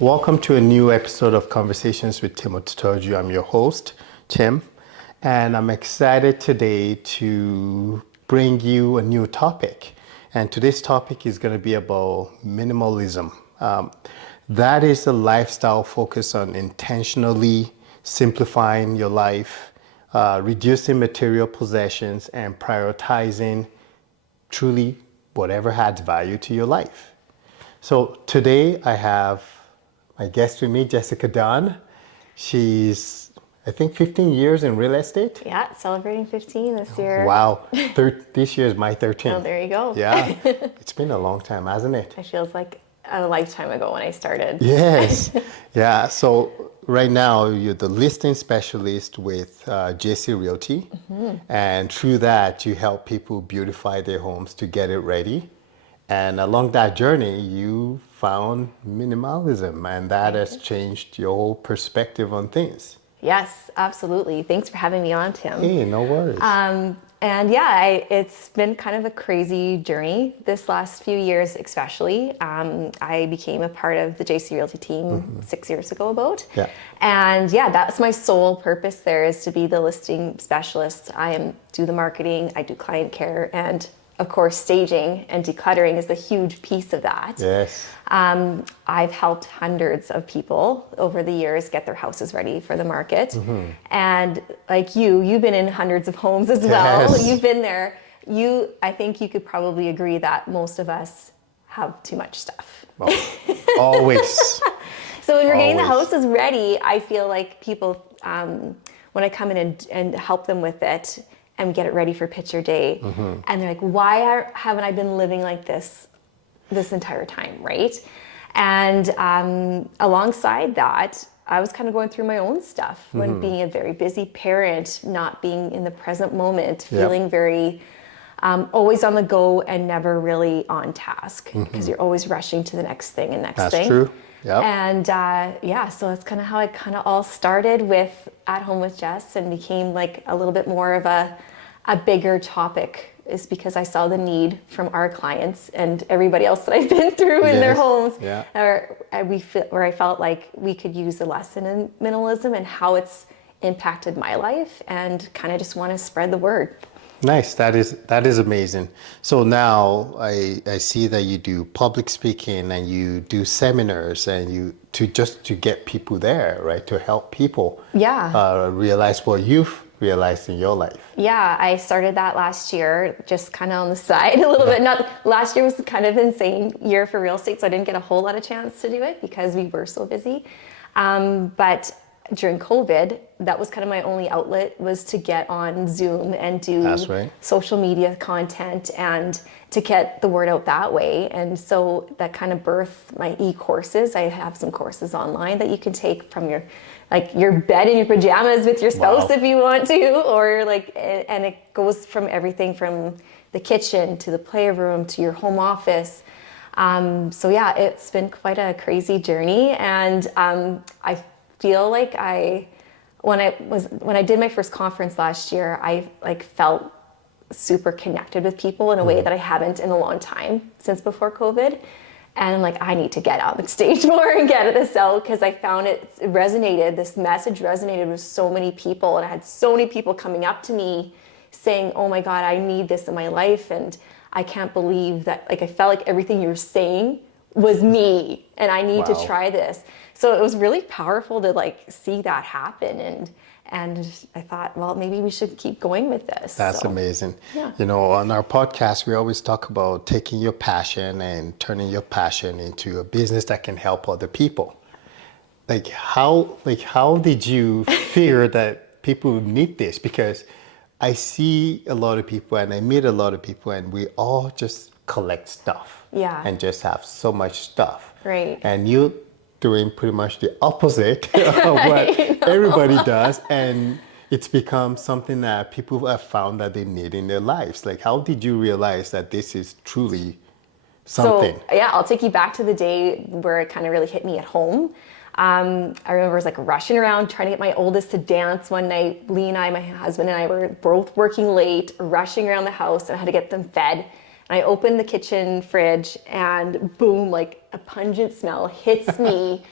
Welcome to a new episode of Conversations with Tim Otitoju. I'm your host, Tim, and I'm excited today to bring you a new topic. And today's topic is going to be about minimalism. That is a lifestyle focused on intentionally simplifying your life, reducing material possessions, and prioritizing truly whatever adds value to your life. So today I have my guest with me, Jessica Dunn. She's, I think, 15 years in real estate. Yeah, celebrating 15 this year. Wow. This year is my 13th. Oh, there you go. Yeah. It's been a long time, hasn't it? It feels like a lifetime ago when I started. Yes. Yeah. So right now you're the listing specialist with JC Realty. And through that, you help people beautify their homes to get it ready. And along that journey, you found minimalism, and that has changed your whole perspective on things. Yes, absolutely. Thanks for having me on, Tim. Hey, no worries. And yeah, it's been kind of a crazy journey this last few years, especially. I became a part of the JC Realty team 6 years ago about. Yeah. And yeah, that's my sole purpose there, is to be the listing specialist. Do the marketing, I do client care, and of course, staging and decluttering is a huge piece of that. Yes. I've helped hundreds of people over the years get their houses ready for the market. And like you've been in hundreds of homes as well. Yes. You've been there. I think you could probably agree that most of us have too much stuff. Well, always. So when we're getting the Always. houses ready, I feel like people, when I come in and help them with it, and get it ready for picture day. And they're like, why haven't I been living like this entire time, right? And alongside that, I was kind of going through my own stuff when being a very busy parent, not being in the present moment, feeling very always on the go and never really on task, because you're always rushing to the next thing and next thing. That's true. Yep. And yeah, so that's kind of how it kind of all started with At Home with Jess, and became like a little bit more of a bigger topic, is because I saw the need from our clients and everybody else that I've been through in their homes, where I felt like we could use a lesson in minimalism and how it's impacted my life, and kind of just want to spread the word. Nice. That is amazing. So now I see that you do public speaking and you do seminars, and to get people there, right? To help people realize what you've realized in your life. Yeah, I started that last year, just kind of on the side a little bit. Last year was kind of an insane year for real estate, so I didn't get a whole lot of chance to do it because we were so busy. But during COVID, that was kind of my only outlet, was to get on Zoom and do social media content and to get the word out that way. And so that kind of birthed my e-courses. I have some courses online that you can take from your bed in your pajamas with your spouse if you want to, or and it goes from everything from the kitchen to the playroom to your home office. So yeah, it's been quite a crazy journey, and I feel like when I did my first conference last year, I felt super connected with people in a way that I haven't in a long time since before COVID. And I'm like, I need to get on the stage more and get this out, because I found this message resonated with so many people. And I had so many people coming up to me saying, oh my God, I need this in my life. And I can't believe that, I felt like everything you were saying was me, and I need to try this. So it was really powerful to see that happen. And I thought, well, maybe we should keep going with this. That's amazing. Yeah. On our podcast, we always talk about taking your passion and turning your passion into a business that can help other people. How did you figure that people need this? Because I see a lot of people and I meet a lot of people, and we all just collect stuff. Yeah. And just have so much stuff. Right. And you doing pretty much the opposite of what everybody does, and it's become something that people have found that they need in their lives. How did you realize that this is truly something? So yeah, I'll take you back to the day where it kind of really hit me at home. I remember I was rushing around trying to get my oldest to dance one night. Lee and I, my husband and I, were both working late, rushing around the house, and I had to get them fed. And I opened the kitchen fridge, and boom, a pungent smell hits me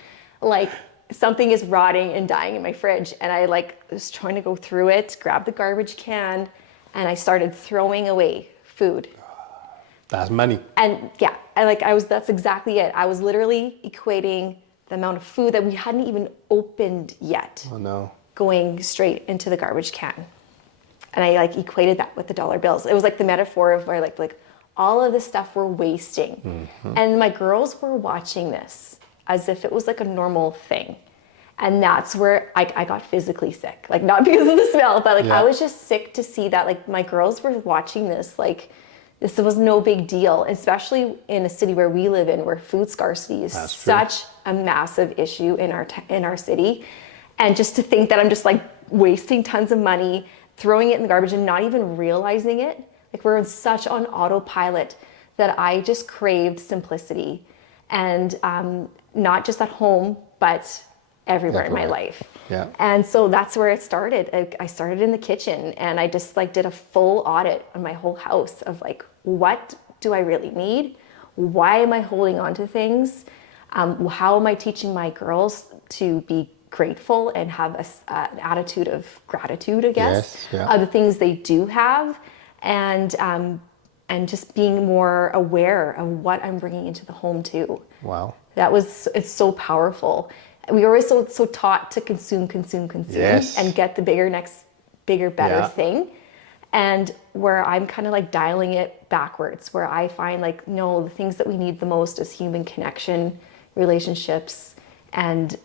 like something is rotting and dying in my fridge. And I like was trying to go through it, grab the garbage can, and I started throwing away food. That's money. And yeah, that's exactly it. I was literally equating the amount of food that we hadn't even opened yet. Oh no. Going straight into the garbage can. And I like equated that with the dollar bills. It was like the metaphor of where like all of this stuff we're wasting. And my girls were watching this as if it was like a normal thing. And that's where I got physically sick. Like not because of the smell, but like I was just sick to see that like my girls were watching this like this was no big deal, especially in a city where we live in, where food scarcity is such a massive issue in our city. And just to think that I'm just like wasting tons of money, throwing it in the garbage and not even realizing it. Like we're such on autopilot that I just craved simplicity, and not just at home, but everywhere in my life. Yeah. And so that's where it started. I started in the kitchen, and I just like did a full audit on my whole house of like, what do I really need? Why am I holding on to things? How am I teaching my girls to be grateful and have an attitude of gratitude, I guess, of the things they do have, and just being more aware of what I'm bringing into the home too. Wow. It's so powerful. We were always so taught to consume, and get the bigger, better thing. And where I'm kind of like dialing it backwards, where I find like, no, the things that we need the most is human connection, relationships, and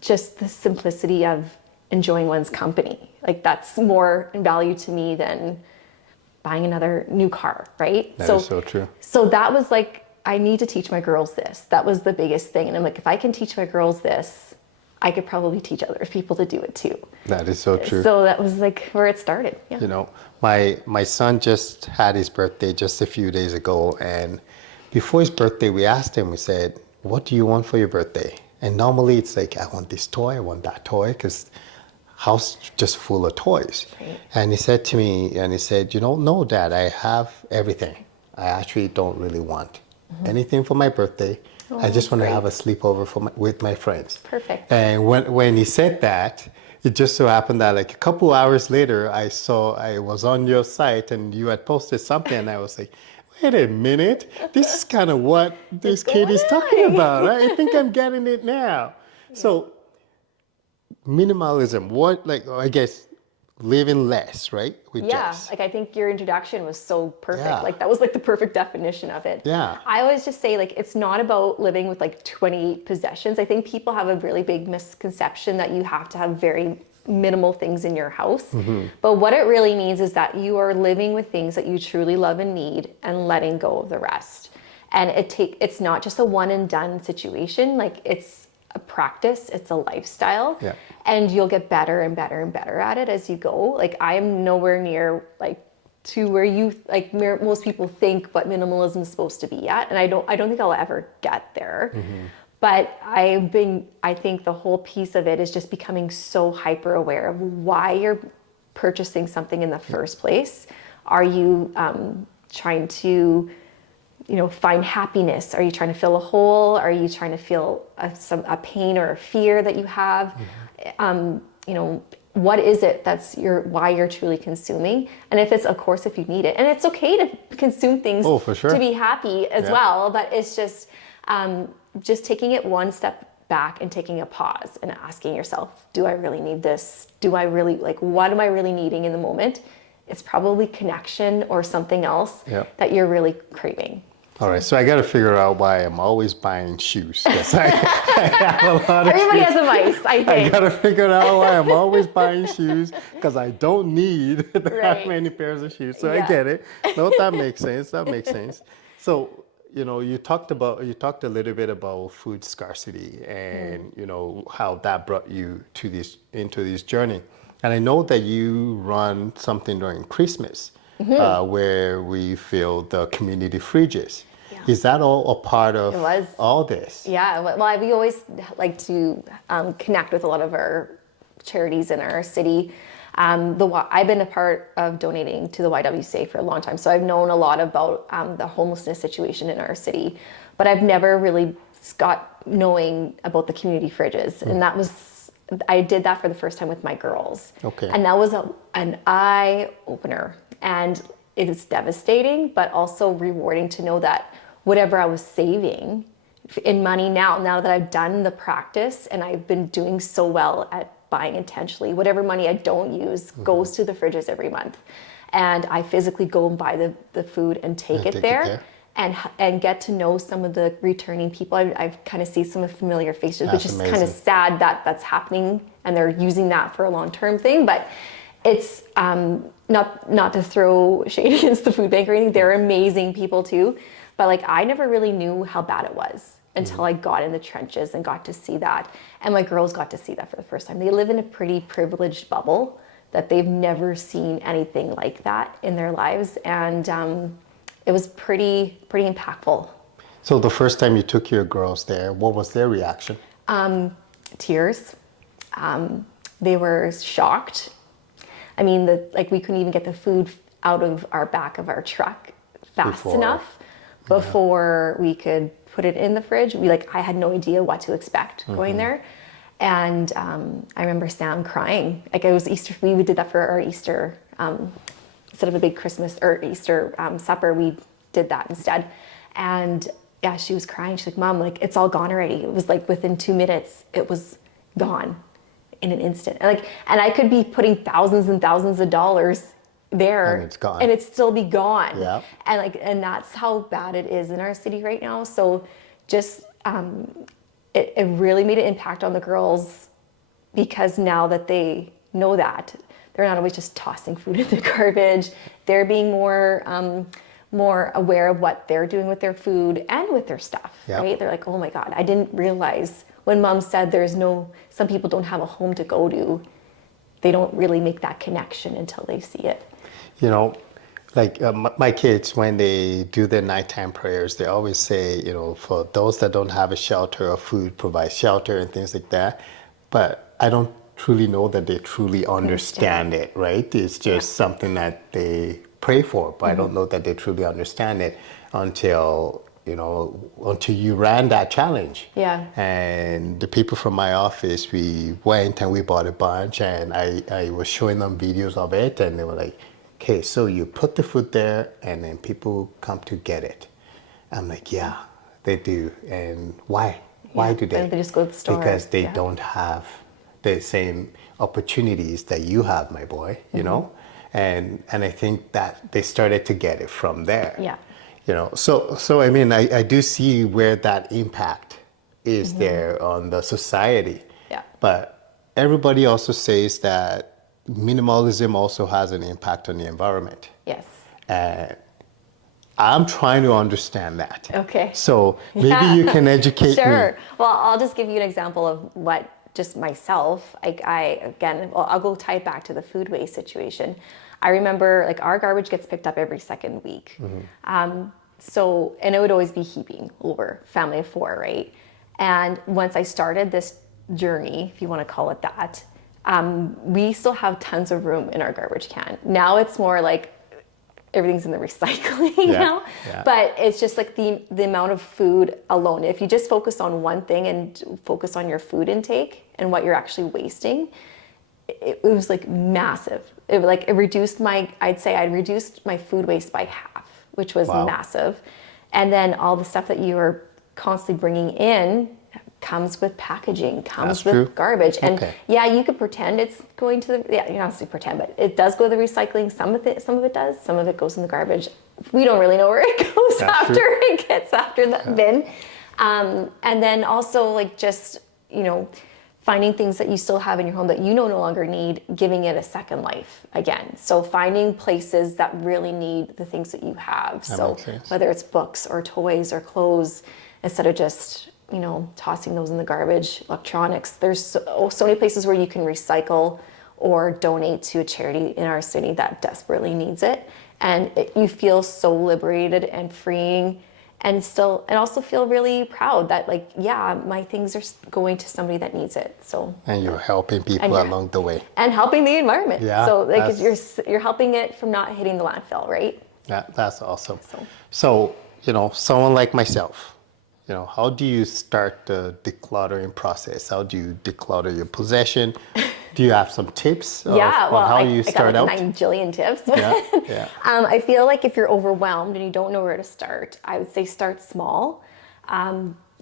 just the simplicity of enjoying one's company. Like that's more in value to me than buying another new car, right? That is so true. So that was like, I need to teach my girls this. That was the biggest thing. And I'm like, if I can teach my girls this, I could probably teach other people to do it too. That is so true. So that was like where it started. Yeah. You know, my son just had his birthday just a few days ago. And before his birthday, we asked him, we said, what do you want for your birthday? And normally it's like, I want this toy, I want that toy, because house just full of toys. Right. And he said to me, you know, no, Dad, I have everything. I actually don't really want anything for my birthday. I just want to have a sleepover with my friends. Perfect. And when he said that, it just so happened that like a couple hours later, I was on your site and you had posted something, and I was like, wait a minute, this is kind of what this kid is talking about. Right? I think I'm getting it now. Yeah. So minimalism, I guess living less, right? With Jess. Like I think your introduction was so perfect. Like that was like the perfect definition of it. Yeah. I always just say like, it's not about living with like 20 possessions. I think people have a really big misconception that you have to have very minimal things in your house. But what it really means is that you are living with things that you truly love and need and letting go of the rest. And it's not just a one and done situation. Like it's a practice, it's a lifestyle, and you'll get better and better and better at it as you go. Like I am nowhere near like to where most people think what minimalism is supposed to be at, and I don't think I'll ever get there. But I think the whole piece of it is just becoming so hyper aware of why you're purchasing something in the first place. Are you trying to find happiness? Are you trying to fill a hole? Are you trying to feel a pain or a fear that you have? What is it why you're truly consuming? And if you need it, and it's okay to consume things for sure, to be happy as well, but it's just taking it one step back and taking a pause and asking yourself, do I really need this? What am I really needing in the moment? It's probably connection or something else that you're really craving. All right, so I got to figure out why I'm always buying shoes. Yes, I have a lot of Everybody shoes. has a vice, I think. I got to figure out why I'm always buying shoes, because I don't need that many pairs of shoes. So I get it. No, that makes sense. That makes sense. So, you talked a little bit about food scarcity and, how that brought you into this journey. And I know that you run something during Christmas. Where we fill the community fridges. Yeah. Is that all a part of all this? Yeah, well, we always like to connect with a lot of our charities in our city. I've been a part of donating to the YWCA for a long time, so I've known a lot about the homelessness situation in our city, but I've never really got knowing about the community fridges. And I did that for the first time with my girls. Okay. And that was an eye opener. And it is devastating, but also rewarding to know that whatever I was saving in money now that I've done the practice and I've been doing so well at buying intentionally, whatever money I don't use goes to the fridges every month. And I physically go and buy the food and take it there. And get to know some of the returning people. I kind of see some of the familiar faces, which is kind of sad that that's happening and they're using that for a long-term thing. But it's not to throw shade against the food bank or anything. They're amazing people too. But like I never really knew how bad it was until I got in the trenches and got to see that. And my girls got to see that for the first time. They live in a pretty privileged bubble that they've never seen anything like that in their lives. And it was pretty impactful. So the first time you took your girls there, what was their reaction? Tears. They were shocked. I mean, we couldn't even get the food out of our back of our truck fast enough before we could put it in the fridge. I had no idea what to expect going there. And I remember Sam crying. Like it was Easter. We did that for our Easter. Instead of a big Christmas or Easter supper, we did that instead. And yeah, she was crying. She's like, Mom, like it's all gone already. It was like within 2 minutes, it was gone in an instant. And I could be putting thousands and thousands of dollars there and it's gone. And it'd still be gone. Yeah. And that's how bad it is in our city right now. So just, it really made an impact on the girls because now that they know that, they're not always just tossing food in the garbage. They're being more aware of what they're doing with their food and with their stuff, right? They're like, oh my God, I didn't realize when Mom said some people don't have a home to go to, they don't really make that connection until they see it. You know, like my kids, when they do their nighttime prayers, they always say, for those that don't have a shelter or food, provide shelter and things like that. But I don't truly know that they truly understand it, right? It's just something that they pray for, but I don't know that they truly understand it until you ran that challenge. Yeah. And the people from my office, we went and we bought a bunch, and I was showing them videos of it, and they were like, okay, so you put the food there and then people come to get it. I'm like, yeah, they do. And why? Why do they? They just go to the store. Because they don't have the same opportunities that you have, my boy, you know? And I think that they started to get it from there. Yeah. So I mean, I do see where that impact is there on the society. Yeah. But everybody also says that minimalism also has an impact on the environment. Yes. I'm trying to understand that. Okay. So maybe you can educate me. Sure. Well, I'll just give you an example of what just myself, I'll go tie it back to the food waste situation. I remember our garbage gets picked up every second week. And it would always be heaping over, family of 4, right? And once I started this journey, if you want to call it that, we still have tons of room in our garbage can. Now it's more like everything's in the recycling now, but it's just like the amount of food alone. If you just focus on one thing and focus on your food intake and what you're actually wasting, it was like massive. It reduced I'd say I reduced my food waste by half, which was massive. And then all the stuff that you are constantly bringing in comes with packaging, comes with garbage. And you could pretend it's going to you're not supposed to pretend, but it does go to the recycling. Some of it does, some of it goes in the garbage. We don't really know where it goes it gets after the bin. And then also finding things that you still have in your home that you no longer need, giving it a second life again. So finding places that really need the things that you have. So whether it's books or toys or clothes, instead of just tossing those in the garbage, electronics. There's so many places where you can recycle or donate to a charity in our city that desperately needs it. And you feel so liberated and freeing, and also feel really proud that my things are going to somebody that needs it. So. And you're helping people along the way. And helping the environment. Yeah. So you're helping it from not hitting the landfill, right? Yeah, that's awesome. So someone like myself, how do you start the decluttering process? How do you declutter your possession? Do you have some tips Yeah, well, on how you I got start like out? 9 jillion tips. Yeah, yeah. I feel like if you're overwhelmed and you don't know where to start, I would say start small.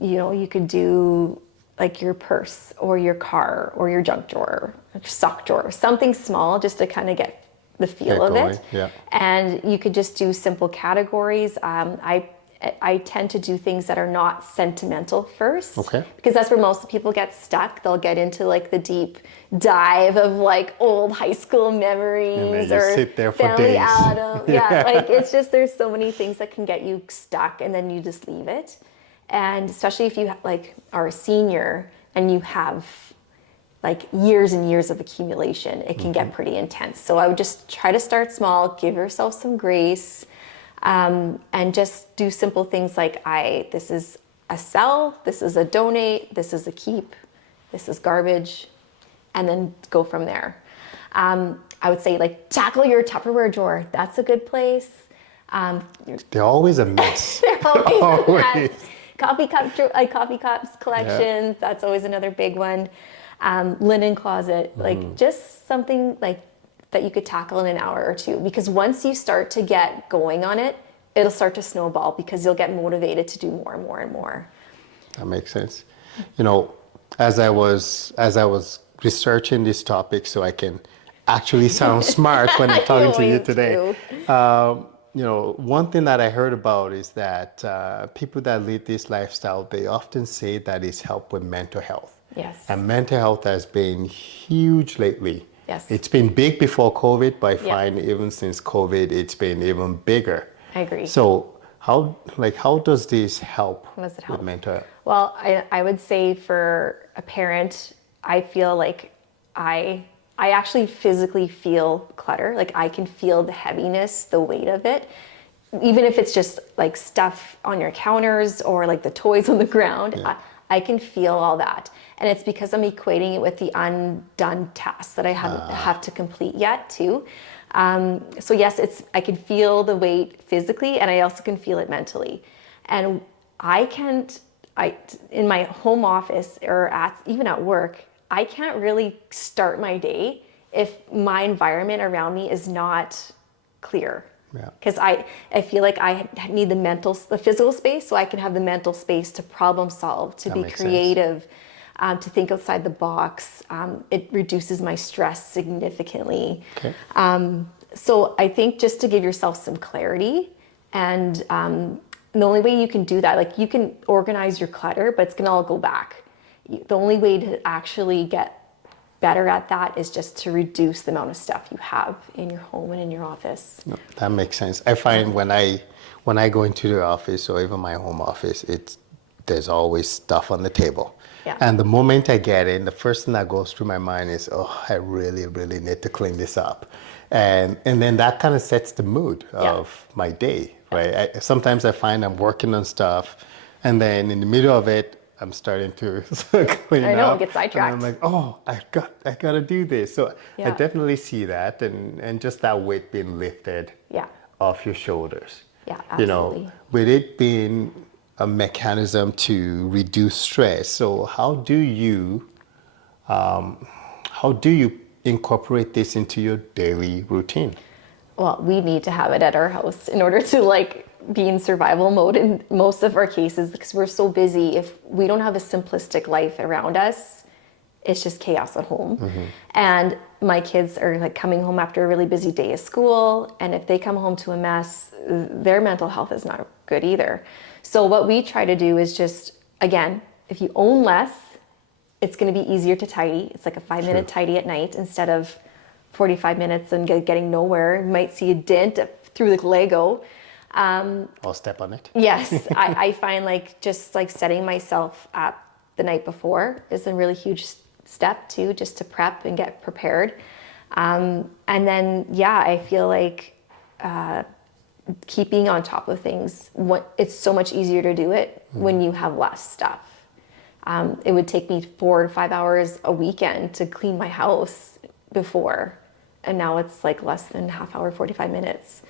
You could do like your purse or your car or your junk drawer, or sock drawer, something small just to kind of get the feel Get of going, it. yeah. And you could just do simple categories. I tend to do things that are not sentimental first, Okay. because that's where most people get stuck. They'll get into like the deep dive of like old high school memories And then you or sit there for family days. album. Yeah, like it's just there's so many things that can get you stuck, and then you just leave it. And especially if you like are a senior and you have like years and years of accumulation, it can get pretty intense. So I would just try to start small, give yourself some grace. And just do simple things like this is a sell, this is a donate, this is a keep, this is garbage, and then go from there. I would say like tackle your Tupperware drawer. That's a good place. They're always a mess. They're always Always. coffee cups collections. Yeah. That's always another big one. Linen closet, like just something like that you could tackle in an hour or two, because once you start to get going on it, it'll start to snowball because you'll get motivated to do more and more and more. That makes sense. As I was researching this topic so I can actually sound smart when I'm talking to you today. One thing that I heard about is that people that lead this lifestyle, they often say that it's helped with mental health. Yes. And mental health has been huge lately. Yes. It's been big before COVID, but I find even since COVID, it's been even bigger. I agree. So how does this help with mental health? Well, I would say for a parent, I feel like I actually physically feel clutter. Like I can feel the heaviness, the weight of it. Even if it's just like stuff on your counters or like the toys on the ground, I can feel all that. And it's because I'm equating it with the undone tasks that I have to complete yet too. So yes, I can feel the weight physically, and I also can feel it mentally. And in my home office or even at work, I can't really start my day if my environment around me is not clear. Because I feel like I need the physical space so I can have the mental space to problem solve, to be creative, to think outside the box. It reduces my stress significantly. Okay. So I think just to give yourself some clarity, and the only way you can do that, like you can organize your clutter, but it's gonna all go back. The only way to actually get better at that is just to reduce the amount of stuff you have in your home and in your office. No, that makes sense. I find when I go into the office or even my home office, there's always stuff on the table. Yeah. And the moment I get in, the first thing that goes through my mind is, oh, I really, really need to clean this up. And then that kind of sets the mood of my day, right? Sometimes I find I'm working on stuff, and then in the middle of it, I'm starting to clean up. I know, get sidetracked. And I'm like, oh, I got to do this. So I definitely see that, and just that weight being lifted off your shoulders. Yeah, absolutely. With it being a mechanism to reduce stress, so how do you incorporate this into your daily routine? Well, we need to have it at our house in order to be in survival mode in most of our cases, because we're so busy. If we don't have a simplistic life around us, it's just chaos at home. Mm-hmm. And my kids are coming home after a really busy day of school, and if they come home to a mess, their mental health is not good either. So what we try to do is just, again, if you own less, it's going to be easier to tidy. It's like a 5-minute tidy at night instead of 45 minutes and getting nowhere. You might see a dent through the Lego. I'll step on it. Yes, I find just setting myself up the night before is a really huge step too, just to prep and get prepared. And then, I feel like keeping on top of things, it's so much easier to do it when you have less stuff. It would take me 4 to 5 hours a weekend to clean my house before, and now it's less than half hour, 45 minutes.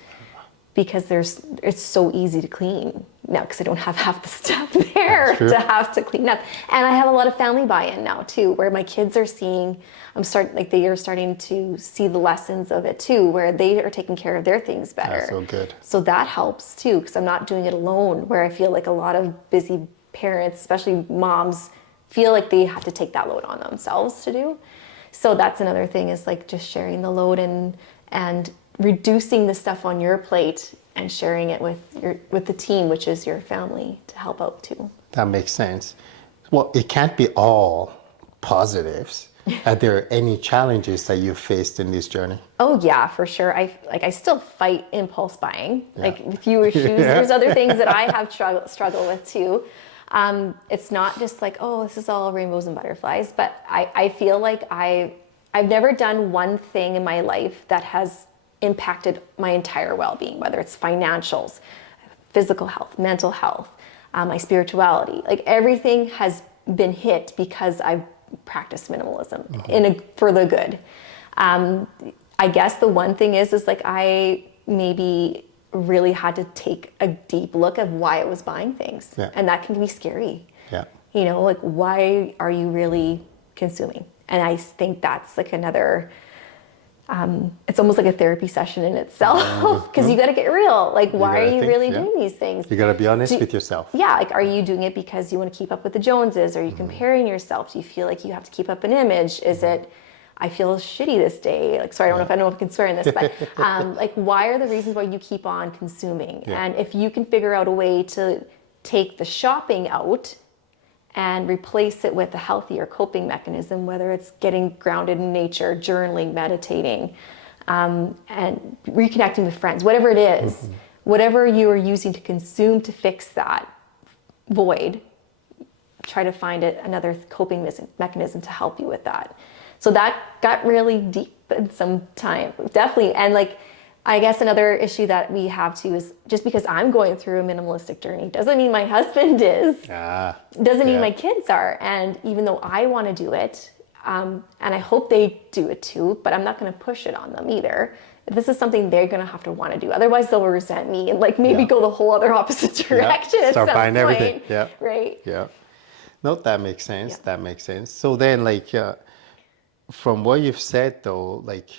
because it's so easy to clean now because I don't have half the stuff there to have to clean up. And I have a lot of family buy-in now too, where my kids are seeing, they are starting to see the lessons of it too, where they are taking care of their things better. That's so good. So that helps too, because I'm not doing it alone, where I feel like a lot of busy parents, especially moms, feel like they have to take that load on themselves to do. So that's another thing, is like just sharing the load and reducing the stuff on your plate and sharing it with the team, which is your family, to help out too. That makes sense. Well, it can't be all positives. Are there any challenges that you've faced in this journey? Oh yeah, for sure. I still fight impulse buying. Like with fewer shoes, there's other things that I have struggle with too. It's not just like, oh, this is all rainbows and butterflies, but I feel like I've never done one thing in my life that has impacted my entire well-being, whether it's financials, physical health, mental health, my spirituality. Like everything has been hit because I've practiced minimalism for the good. I guess the one thing is like I maybe really had to take a deep look at why I was buying things. Yeah. And that can be scary. Yeah. You know, like why are you really consuming? And I think that's like another, it's almost like a therapy session in itself, because you got to get real. Like, why are you really doing these things? You got to be honest with yourself. Yeah. Like, are you doing it because you want to keep up with the Joneses? Are you comparing yourself? Do you feel like you have to keep up an image? Is it, I feel shitty this day? Like, sorry, I don't know if I can swear in this, but like, why are the reasons why you keep on consuming? Yeah. And if you can figure out a way to take the shopping out and replace it with a healthier coping mechanism, whether it's getting grounded in nature, journaling, meditating, and reconnecting with friends, whatever it is, whatever you are using to consume to fix that void, try to find another coping mechanism to help you with that. So that got really deep in some time, definitely. And like, I guess another issue that we have too is just because I'm going through a minimalistic journey doesn't mean my husband is, doesn't mean my kids are. And even though I want to do it, and I hope they do it too, but I'm not going to push it on them either. This is something they're going to have to want to do. Otherwise they'll resent me and like maybe go the whole other opposite direction at some buying point. Everything. Yeah. Right. Yeah. No, that makes sense. Yeah. That makes sense. So then like, from what you've said though, like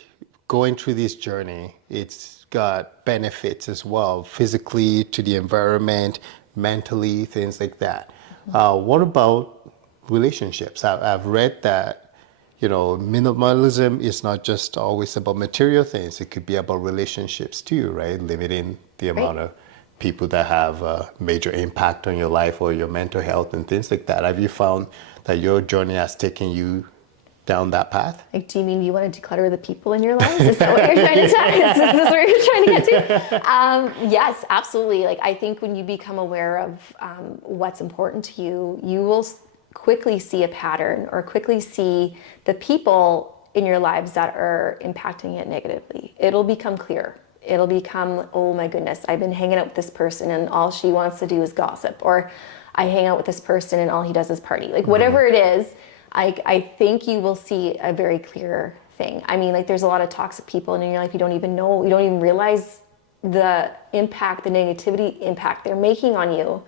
going through this journey, it's got benefits as well, physically, to the environment, mentally, things like that. What about relationships? I've read that, you know, minimalism is not just always about material things. It could be about relationships too, right? Limiting the amount of people that have a major impact on your life or your mental health and things like that. Have you found that your journey has taken you down that path? Like, do you mean you want to declutter the people in your lives? Is that what you're trying to say? Is this where you're trying to get to? Yes, absolutely. Like, I think when you become aware of what's important to you, you will quickly see a pattern or quickly see the people in your lives that are impacting it negatively. It'll become clear. It'll become, oh my goodness, I've been hanging out with this person and all she wants to do is gossip. Or I hang out with this person and all he does is party. Like, whatever it is, I think you will see a very clear thing. I mean, like there's a lot of toxic people in your life you don't even know, you don't even realize the impact, the negativity impact they're making on you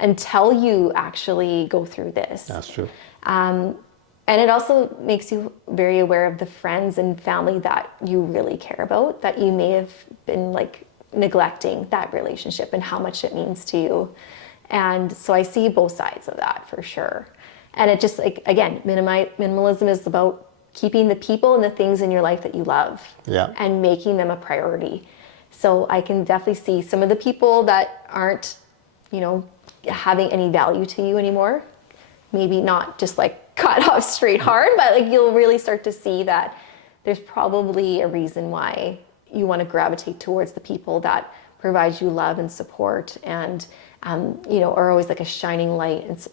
until you actually go through this. That's true. And it also makes you very aware of the friends and family that you really care about, that you may have been like neglecting that relationship and how much it means to you. And so I see both sides of that for sure. And it just, like, again, minimalism is about keeping the people and the things in your life that you love and making them a priority. So I can definitely see some of the people that aren't, you know, having any value to you anymore. Maybe not just like cut off straight hard, but like you'll really start to see that there's probably a reason why you want to gravitate towards the people that provide you love and support and, you know, are always like a shining light and,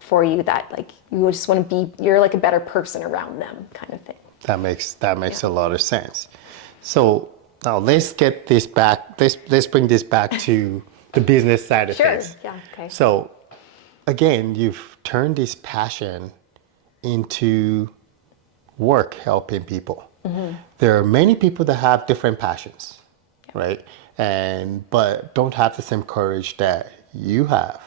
for you, that like you just want to be, you're like a better person around them, kind of thing. That makes a lot of sense. So now let's get this back. Let's bring this back to the business side of things. Sure. Yeah. Okay. So again, you've turned this passion into work helping people. There are many people that have different passions, right? but don't have the same courage that you have.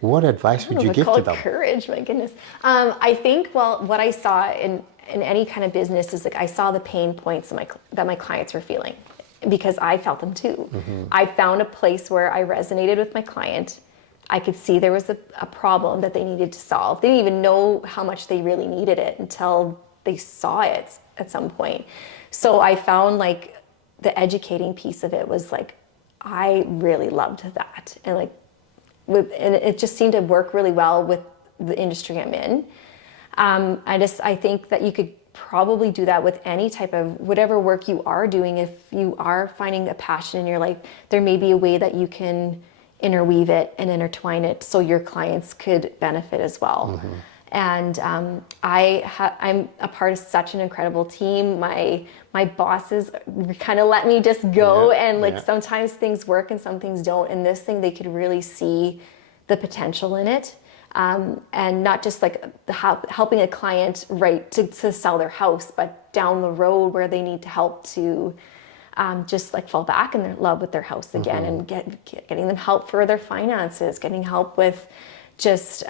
What advice would you give call to it them? courage, my goodness. I think, well, what I saw in any kind of business is like I saw the pain points that my clients were feeling because I felt them too. I found a place where I resonated with my client. I could see there was a problem that they needed to solve. They didn't even know how much they really needed it until they saw it at some point. So I found like the educating piece of it was like, I really loved that. And like, and it just seemed to work really well with the industry I'm in. I think that you could probably do that with any type of whatever work you are doing. If you are finding a passion in your life, there may be a way that you can interweave it and intertwine it so your clients could benefit as well. And I'm a part of such an incredible team. My bosses kind of let me just go, and like sometimes things work and some things don't. And this thing, they could really see the potential in it, and not just like helping a client to sell their house, but down the road where they need to help to just like fall back in love with their house again, and getting them help for their finances, getting help with just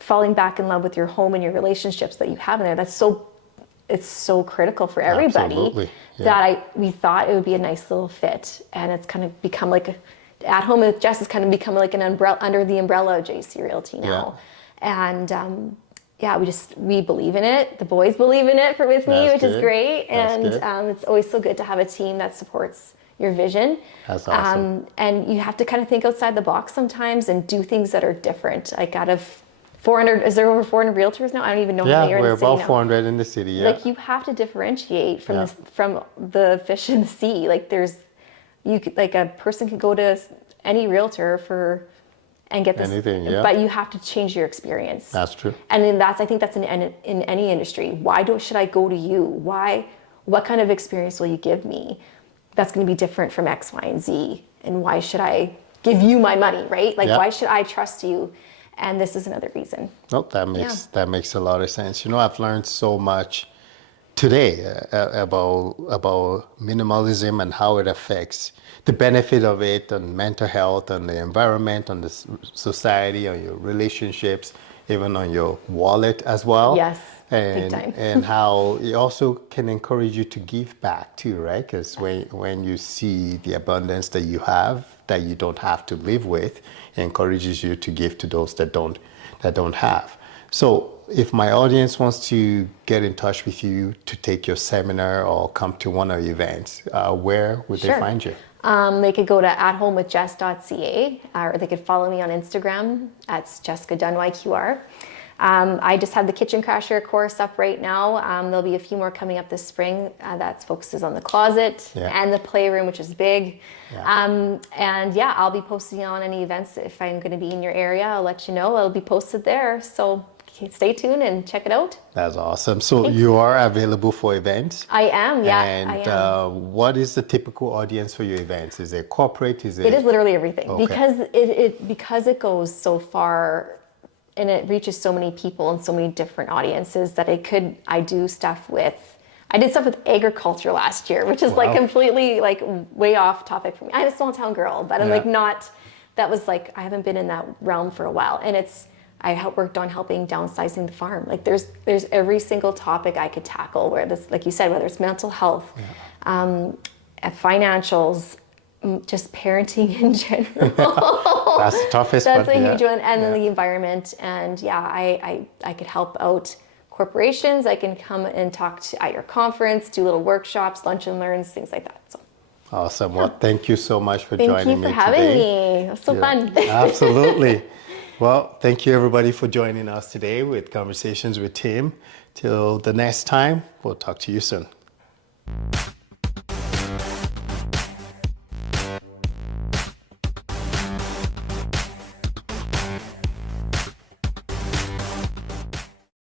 falling back in love with your home and your relationships that you have in there. It's so critical for everybody. Absolutely. Yeah. That we thought it would be a nice little fit, and it's kind of become like At Home with Jess has kind of become like an umbrella under the umbrella of JC Realty now. And we believe in it. The boys believe in it with me, which is great. And it's always so good to have a team that supports your vision. That's awesome. And you have to kind of think outside the box sometimes and do things that are different. Like out of 400, is there over 400 realtors now? I don't even know how many are in the city now. Yeah, we're about 400 in the city, yeah. Like you have to differentiate from the fish in the sea. Like a person could go to any realtor and get this, anything, but you have to change your experience. That's true. And then I think that's in any industry. Should I go to you? What kind of experience will you give me that's going to be different from X, Y, and Z? And why should I give you my money, right? Like, why should I trust you? And this is another reason. Nope, that makes a lot of sense. I've learned so much today about minimalism and how it affects the benefit of it on mental health, on the environment, on the society, on your relationships, even on your wallet as well. Yes, big time. And how it also can encourage you to give back too, right? Because when you see the abundance that you have, that you don't have to live with, it encourages you to give to those that don't have. So if my audience wants to get in touch with you to take your seminar or come to one of your events, where would they find you? They could go to athomewithjess.ca, or they could follow me on Instagram. That's Jessica Dunn YQR. I just have the Kitchen Crasher course up right now. There'll be a few more coming up this spring that focuses on the closet and the playroom, which is big. I'll be posting on any events. If I'm going to be in your area, I'll let you know. It'll be posted there. So stay tuned and check it out. That's awesome. So you are available for events? I am, yeah. And I am. What is the typical audience for your events? Is it corporate? It is literally everything. Okay. Because it goes so far and it reaches so many people and so many different audiences that I did stuff with agriculture last year, which is like completely like way off topic for me. I'm a small town girl, but I'm I haven't been in that realm for a while. And I worked on helping downsizing the farm. Like there's every single topic I could tackle where this, like you said, whether it's mental health, financials, just parenting in general. That's the toughest. That's a huge one. And then the environment. And I could help out corporations. I can come and talk at your conference, do little workshops, lunch and learns, things like that. So. Awesome. Well, thank you so much for joining me today. Thank you for having me. It was so fun. Absolutely. Well, thank you everybody for joining us today with Conversations with Tim. Till the next time, we'll talk to you soon.